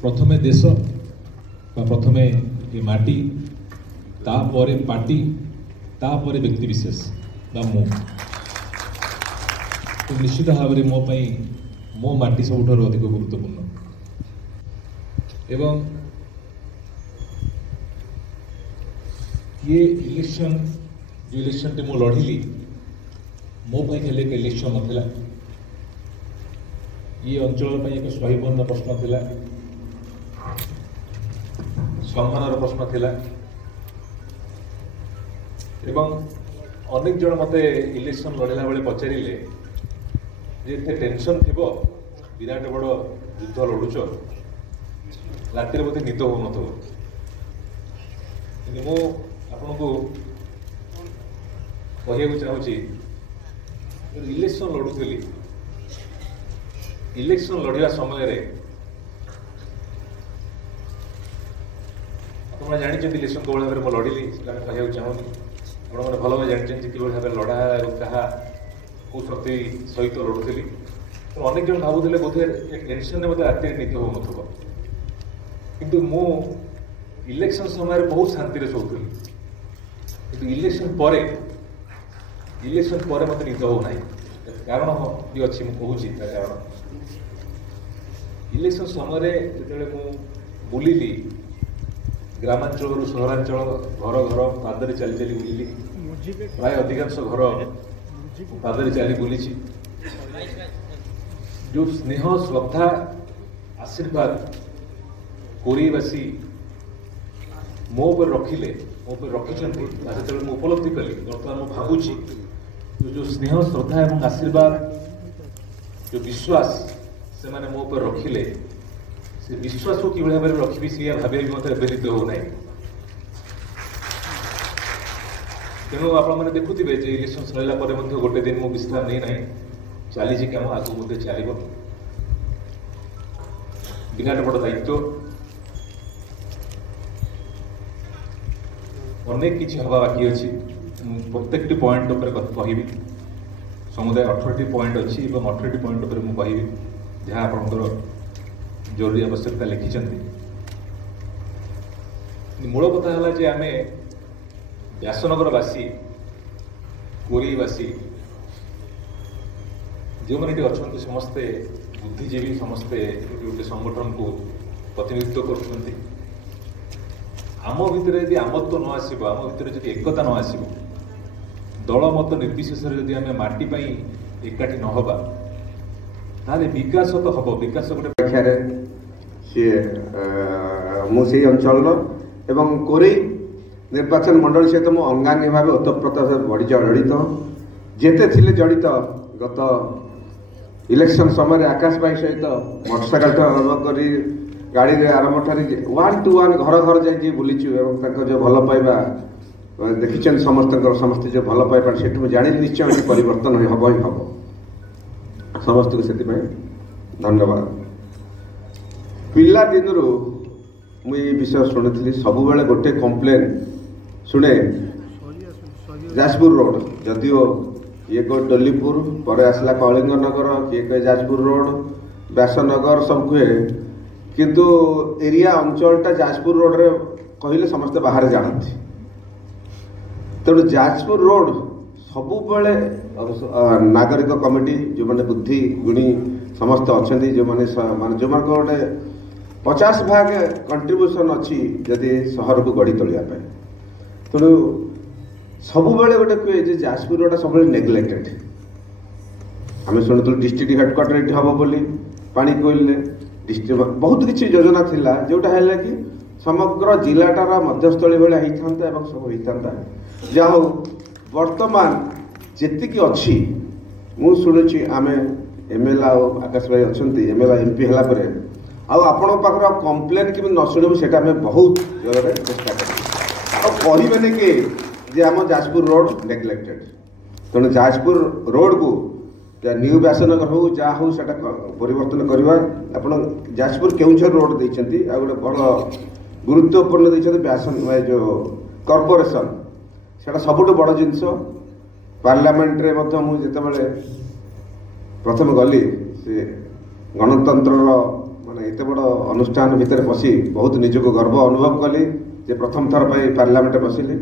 प्रथमे देश प्रथमे ये माटी तापर पार्टी तापर व्यक्ति विशेष मु तो निश्चित भाव में मो माटी सबुठ अधिक गुरुत्वपूर्ण एवं ये इलेक्शन जो इलेक्शन टे मु लड़िली मो खाली एक इलेक्शन नाला ये अंचल एक स्वाभिमान प्रश्न थिला सम्मान प्रश्न थिला एवं अनेक जन मते इलेक्शन लड़ला बेले पचारे जे टेंशन थी विराट बड़ युद्ध लड़ुच रातिर बोधे निद हो न मु आपन को कहू चाहूँगी इलेक्शन लड़ुली इलेक्शन लड़िया समय आप जानते इलेक्शन को भाव में लड़िली कहूँ चाहूँगी आप भल भाव जानते कि भाव लड़ा क्या कौ शक्ति सहित लड़ुली तो अनेक जन भावुले बोधे टेंशन में रात निद हो न मु इलेक्शन समय बहुत शांति शोली कि इलेक्शन पर मत निद हो ना कारण भी अच्छी मुझे कारण इलेक्शन समय जो बुलिली ग्रामांचल सहरांचल घर घर पादरे चली चली बुलिली प्राय अधिकांश घर पादरे चली बुली जो स्नेह श्रद्धा आशीर्वाद कोरीवासी मो पर रखिले मो पर रखिंट जो उपलब्धि कली बर्तमान मुझे भावुची जो स्नेह श्रद्धा एवं आशीर्वाद जो विश्वास से माने मो पर रखिले से विश्वास को किभଳି भाବରେ रखिबी से भाबे भी मते बेरित हो नाही तेणु आप मैंने देखुवे जे इलेक्शन सरला पर मध्य गोटे दिन मु विश्राम नहीं ना चली कम आगु मध्य चलो विराट बड़ दायित्व अनेक किसी हवा बाकी अच्छी प्रत्येक पॉइंट कहबी समुदाय 18 पॉइंट अच्छी 18 पॉइंट मुझे कहबी जहाँ आपंकर जरूरी आवश्यकता लिखिं मूल कथा है आम व्यासनगरवासी कोरीवासी जो मैंने अच्छा समस्ते बुद्धिजीवी समस्ते गोटे संगठन को प्रतिनिधित्व कर आम भितर यदि आमत्व न आसो आम भितर जब एकता न आसो दल मत निर्विशेष जदि आम माटी एकाठी न हवा ताले विकास तो हम विकास गोटे मुझे अंचल एवं कोरी निर्वाचन मंडल सहित मु अंगांगी भाव ओतप्रोत बढ़ी जड़ित जेते थिले जड़ित गत इलेक्शन समय आकाश भाई सहित मोटरसाइकेल आरंभ कर गाड़ी आरंभ ठार 1 to 1 घर घर जाइए बुलीचु एवं जो भल पाइबा देखी समस्त जो भल पाइबा से जानी निश्चय परिवर्तन हम ही हम समस्त को से धन्यवाद पिला दिन मुझे विषय शुणी सब बेले गोटे कंप्लेन शुणे जाजपुर रोड जदियो ये को डोलीपुर पर आसला कलिंग नगर किए कहे जाजपुर रोड व्यासनगर सब कहे किंतु एरिया अंचलटा जाजपुर रोड रे कहले समस्ते बाहर जानती तेणु जाजपुर रोड सबु बेले नागरिक कमिटी जो मैंने बुद्धि गुणी समस्त अच्छा जो मैंने जो गोटे 50% कंट्रीब्यूशन अच्छी जदि सहर को गढ़ी तोलिया तेणु सबु बेले गोटे कहे जाजपुर रोड सब नेग्लेक्टेड आम शुणुलु डिस्ट्रिक्ट हेडक्वार्टर हम बोली पानी कोइले डिस्ट्रिक्ट बहुत किसी योजना थिला जोटा है कि समग्र जिलाटार मध्यस्थली भाया होता है सब होता जहा हो वर्तमान जी अच्छी मु शुणुची आम एमएलए आकाश भाई अच्छा एमएलए एमपी है आपण पाखर कंप्लेन कि न शुणु से बहुत जगह चेष्टा करें कि जे आम जाजपुर रोड नेग्लेक्टेड तेणु जाजपुर रोड को न्यू व्यासनगर हो जहाँ हो परिवर्तन करवा आप जाजपुर केउंझर रोड देते आ गोटे बड़ गुरुत्वपूर्ण देते व्यासन जो कॉर्पोरेशन से सबुठ बड़ जिनस पार्लियामेंट रे मुझे प्रथम गली से गणतंत्र माने एत बड़ अनुष्ठान भितर पशि बहुत निजक गर्व अनुभव कली जे प्रथम थर पार्लियामेंट बसिले।